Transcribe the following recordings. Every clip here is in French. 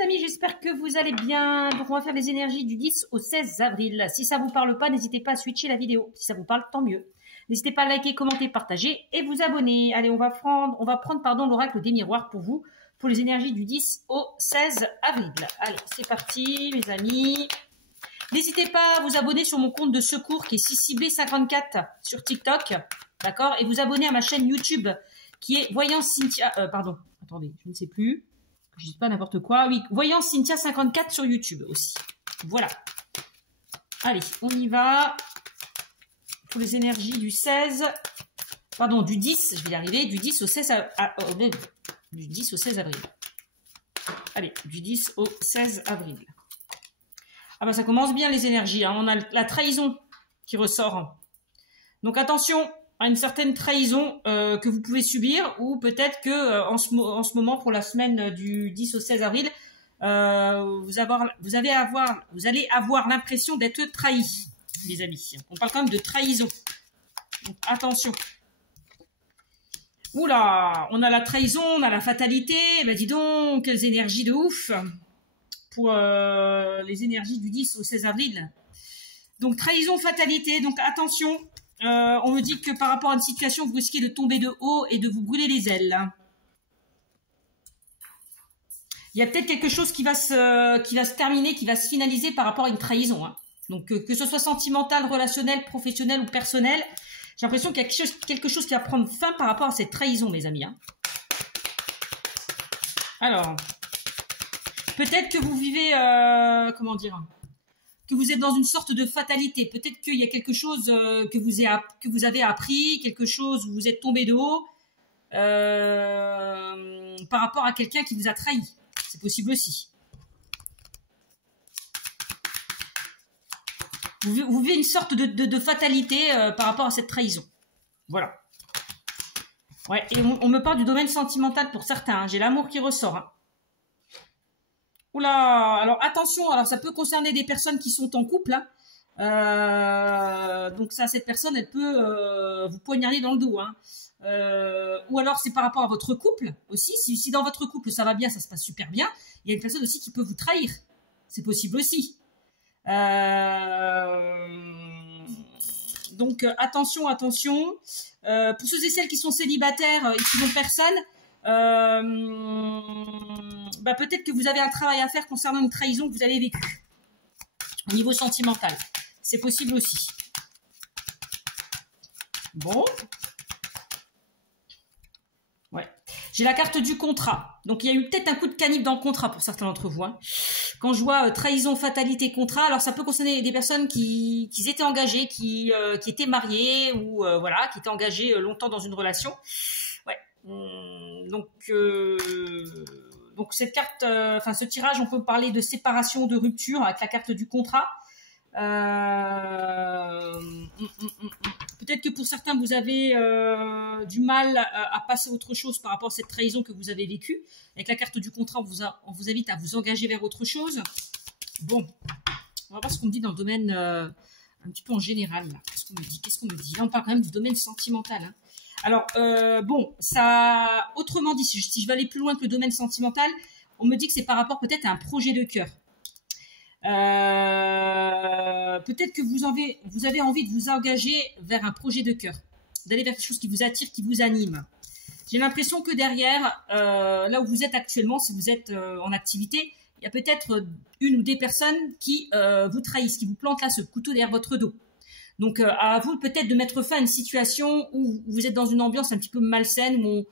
les amis, j'espère que vous allez bien. Donc on va faire les énergies du 10 au 16 avril. Si ça vous parle pas, n'hésitez pas à switcher la vidéo. Si ça vous parle, tant mieux. N'hésitez pas à liker, commenter, partager et vous abonner. Allez, on va prendre l'oracle des miroirs pour vous, pour les énergies du 10 au 16 avril. Allez, c'est parti mes amis. N'hésitez pas à vous abonner sur mon compte de secours qui est CiciB54 sur TikTok. D'accord? Et vous abonner à ma chaîne YouTube qui est Voyance Cynthia... pardon, attendez, je ne sais plus. Je dis pas n'importe quoi. Oui, Voyance Cynthia 54 sur YouTube aussi. Voilà. Allez, on y va. Pour les énergies du 16... Pardon, du 10, je vais y arriver. Du 10 au 16... du 10 au 16 avril. Allez, du 10 au 16 avril. Ah bah ça commence bien les énergies. Hein. On a la trahison qui ressort. Donc attention à une certaine trahison que vous pouvez subir, ou peut-être que en ce moment, pour la semaine du 10 au 16 avril, vous allez avoir l'impression d'être trahi, les amis. On parle quand même de trahison. Donc attention. Oula, on a la trahison, on a la fatalité. Ben dis donc, quelles énergies de ouf pour les énergies du 10 au 16 avril. Donc trahison, fatalité, donc attention. On me dit que par rapport à une situation, vous risquez de tomber de haut et de vous brûler les ailes. Il y a peut-être quelque chose qui va se terminer, qui va se finaliser par rapport à une trahison. Hein. Donc que ce soit sentimental, relationnel, professionnel ou personnel, j'ai l'impression qu'il y a quelque chose qui va prendre fin par rapport à cette trahison, mes amis. Hein. Alors, peut-être que vous vivez, comment dire, que vous êtes dans une sorte de fatalité. Peut-être qu'il y a quelque chose que vous avez appris, quelque chose où vous êtes tombé de haut par rapport à quelqu'un qui vous a trahi. C'est possible aussi. Vous vivez une sorte de fatalité par rapport à cette trahison. Voilà. Ouais, et on me parle du domaine sentimental pour certains. Hein. J'ai l'amour qui ressort. Hein. Oula, alors attention, alors ça peut concerner des personnes qui sont en couple. Hein. Donc ça, cette personne, elle peut vous poignarder dans le dos. Hein. Ou alors c'est par rapport à votre couple aussi. Si dans votre couple ça va bien, ça se passe super bien, il y a une personne aussi qui peut vous trahir. C'est possible aussi. Donc attention, attention. Pour ceux et celles qui sont célibataires et qui n'ont personne, bah peut-être que vous avez un travail à faire concernant une trahison que vous avez vécue au niveau sentimental. C'est possible aussi. Bon. Ouais. J'ai la carte du contrat. Donc, il y a eu peut-être un coup de canif dans le contrat pour certains d'entre vous. Hein. Quand je vois trahison, fatalité, contrat, alors ça peut concerner des personnes qui étaient engagées, qui étaient mariées ou voilà, qui étaient engagées longtemps dans une relation. Ouais. Donc cette carte, enfin ce tirage, on peut parler de séparation, de rupture avec la carte du contrat. Peut-être que pour certains vous avez du mal à passer à autre chose par rapport à cette trahison que vous avez vécue. Avec la carte du contrat, on vous invite à vous engager vers autre chose. Bon, on va voir ce qu'on me dit dans le domaine un petit peu en général. Qu'est-ce qu'on me dit? Là, on parle quand même du domaine sentimental. Hein. Alors, bon, ça, autrement dit, si je vais aller plus loin que le domaine sentimental, on me dit que c'est par rapport peut-être à un projet de cœur. Peut-être que vous avez envie de vous engager vers un projet de cœur, d'aller vers quelque chose qui vous attire, qui vous anime. J'ai l'impression que derrière, là où vous êtes actuellement, si vous êtes en activité, il y a peut-être une ou des personnes qui vous trahissent, qui vous plantent là ce couteau derrière votre dos. Donc à vous peut-être de mettre fin à une situation où vous êtes dans une ambiance un petit peu malsaine, où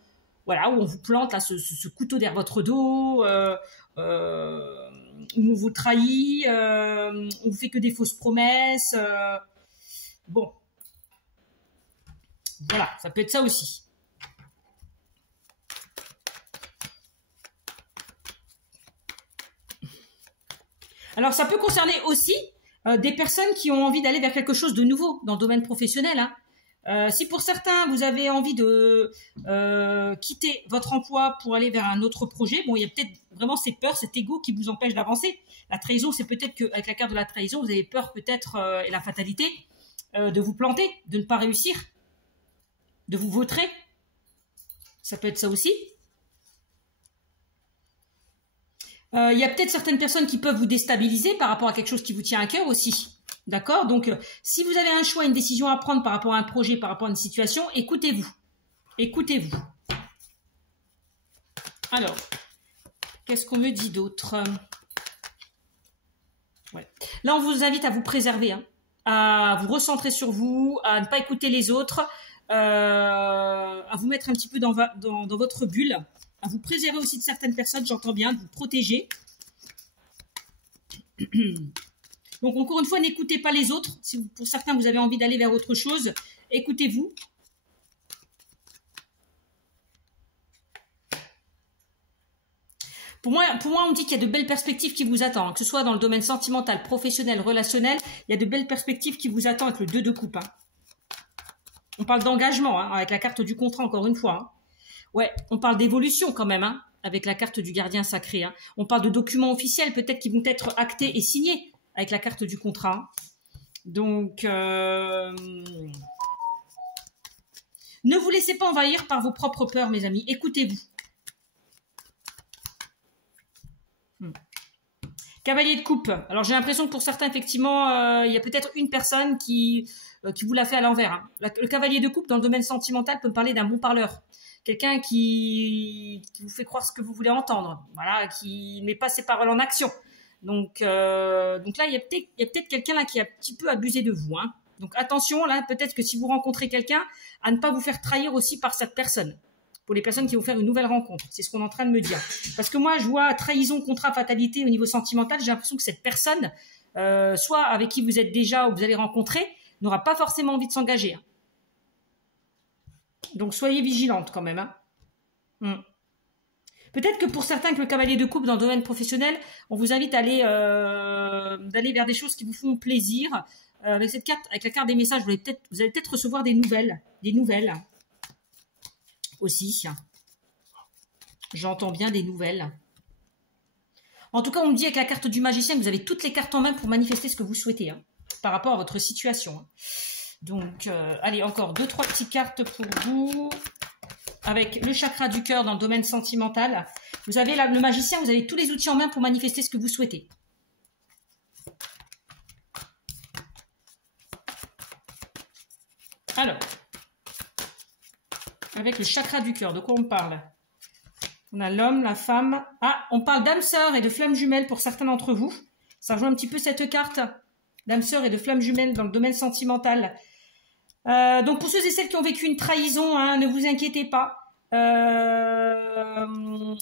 on vous plante là ce couteau derrière votre dos, où on vous trahit, on vous fait que des fausses promesses. Bon, voilà, ça peut être ça aussi. Alors ça peut concerner aussi des personnes qui ont envie d'aller vers quelque chose de nouveau dans le domaine professionnel. Hein. Si pour certains, vous avez envie de quitter votre emploi pour aller vers un autre projet, bon, il y a peut-être vraiment ces peurs, cet ego qui vous empêche d'avancer. La trahison, c'est peut-être qu'avec la carte de la trahison, vous avez peur peut-être, et la fatalité, de vous planter, de ne pas réussir, de vous vautrer. Ça peut être ça aussi. Il y a peut-être certaines personnes qui peuvent vous déstabiliser par rapport à quelque chose qui vous tient à cœur aussi. D'accord? Donc, si vous avez un choix, une décision à prendre par rapport à un projet, par rapport à une situation, écoutez-vous. Écoutez-vous. Alors, qu'est-ce qu'on me dit d'autre? Ouais. Là, on vous invite à vous préserver, hein, à vous recentrer sur vous, à ne pas écouter les autres, à vous mettre un petit peu dans votre bulle, à vous préserver aussi de certaines personnes, j'entends bien, de vous protéger. Donc, encore une fois, n'écoutez pas les autres. Si pour certains, vous avez envie d'aller vers autre chose, écoutez-vous. Pour moi, on me dit qu'il y a de belles perspectives qui vous attendent, que ce soit dans le domaine sentimental, professionnel, relationnel, il y a de belles perspectives qui vous attendent avec le 2 de coupe. Hein. On parle d'engagement, hein, avec la carte du contrat, encore une fois. Hein. Ouais, on parle d'évolution quand même, hein, avec la carte du gardien sacré. Hein. On parle de documents officiels, peut-être qui vont être actés et signés avec la carte du contrat. Donc, ne vous laissez pas envahir par vos propres peurs, mes amis. Écoutez-vous. Cavalier de coupe. Alors, j'ai l'impression que pour certains, effectivement, il y a peut-être une personne qui vous l'a fait à l'envers. Hein. Le cavalier de coupe, dans le domaine sentimental, peut me parler d'un bon parleur. Quelqu'un qui vous fait croire ce que vous voulez entendre. Voilà, qui met pas ses paroles en action. Donc là, il y a peut-être quelqu'un là qui a un petit peu abusé de vous. Hein. Donc, attention, là, peut-être que si vous rencontrez quelqu'un, à ne pas vous faire trahir aussi par cette personne. Pour les personnes qui vont faire une nouvelle rencontre. C'est ce qu'on est en train de me dire. Parce que moi, je vois trahison, contrat, fatalité au niveau sentimental. J'ai l'impression que cette personne, soit avec qui vous êtes déjà ou vous allez rencontrer, n'aura pas forcément envie de s'engager. Hein. Donc, soyez vigilante quand même. Hein. Peut-être que pour certains, que le cavalier de coupe dans le domaine professionnel, on vous invite à aller d'aller vers des choses qui vous font plaisir. Avec cette carte, avec la carte des messages, vous allez peut-être recevoir des nouvelles. Aussi. J'entends bien des nouvelles. En tout cas, on me dit avec la carte du magicien que vous avez toutes les cartes en main pour manifester ce que vous souhaitez, hein, par rapport à votre situation. Hein. Donc, allez, encore 2-3 petites cartes pour vous. Avec le chakra du cœur dans le domaine sentimental. Vous avez là, le magicien, vous avez tous les outils en main pour manifester ce que vous souhaitez. Alors, avec le chakra du cœur, de quoi on parle? On a l'homme, la femme. Ah, on parle d'âme sœur et de flamme jumelle pour certains d'entre vous. Ça rejoint un petit peu cette carte d'âme sœur et de flamme jumelle dans le domaine sentimental. Donc pour ceux et celles qui ont vécu une trahison, hein, ne vous inquiétez pas. Il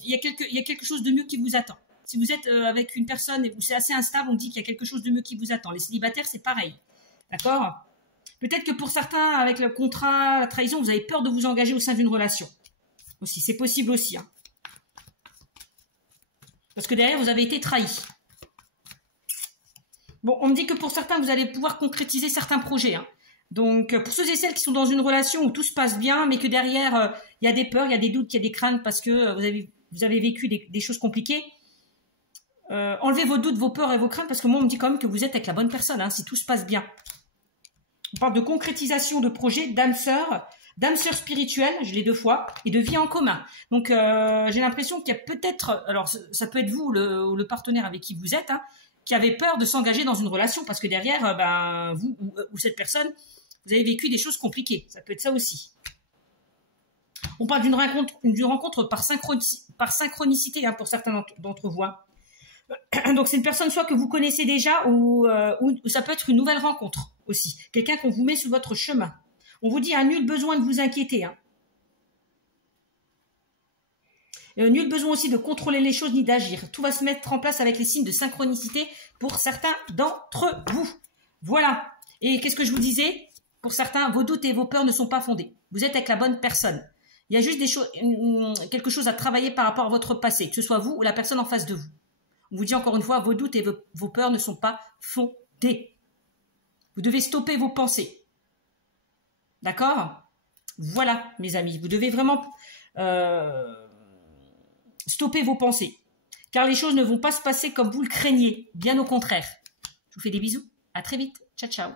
y a quelque chose de mieux qui vous attend. Si vous êtes avec une personne et où c'est assez instable, on dit qu'il y a quelque chose de mieux qui vous attend. Les célibataires, c'est pareil. D'accord ? Peut-être que pour certains, avec le contrat, la trahison, vous avez peur de vous engager au sein d'une relation. Aussi, c'est possible aussi. Hein. Parce que derrière, vous avez été trahi. Bon, on me dit que pour certains, vous allez pouvoir concrétiser certains projets. Hein. Donc, pour ceux et celles qui sont dans une relation où tout se passe bien, mais que derrière, il y a des peurs, il y a des doutes, il y a des craintes parce que vous avez vécu des choses compliquées, enlevez vos doutes, vos peurs et vos craintes parce que moi, on me dit quand même que vous êtes avec la bonne personne, hein, si tout se passe bien. On parle de concrétisation de projets, d'âme sœur spirituelle, je l'ai 2 fois, et de vie en commun. Donc, j'ai l'impression qu'il y a peut-être, alors ça peut être vous, le partenaire avec qui vous êtes, hein, qui avez peur de s'engager dans une relation parce que derrière, vous ou cette personne, vous avez vécu des choses compliquées. Ça peut être ça aussi. On parle d'une rencontre par synchronicité hein, pour certains d'entre vous. Hein. Donc, c'est une personne soit que vous connaissez déjà ou ça peut être une nouvelle rencontre aussi. Quelqu'un qu'on vous met sur votre chemin. On vous dit, à nul besoin de vous inquiéter. Hein. Nul besoin aussi de contrôler les choses ni d'agir. Tout va se mettre en place avec les signes de synchronicité pour certains d'entre vous. Voilà. Et qu'est-ce que je vous disais? Pour certains, vos doutes et vos peurs ne sont pas fondés. Vous êtes avec la bonne personne. Il y a juste quelque chose à travailler par rapport à votre passé, que ce soit vous ou la personne en face de vous. On vous dit encore une fois, vos doutes et vos peurs ne sont pas fondés. Vous devez stopper vos pensées. D'accord? Voilà, mes amis. Vous devez vraiment stopper vos pensées. Car les choses ne vont pas se passer comme vous le craignez. Bien au contraire. Je vous fais des bisous. À très vite. Ciao, ciao.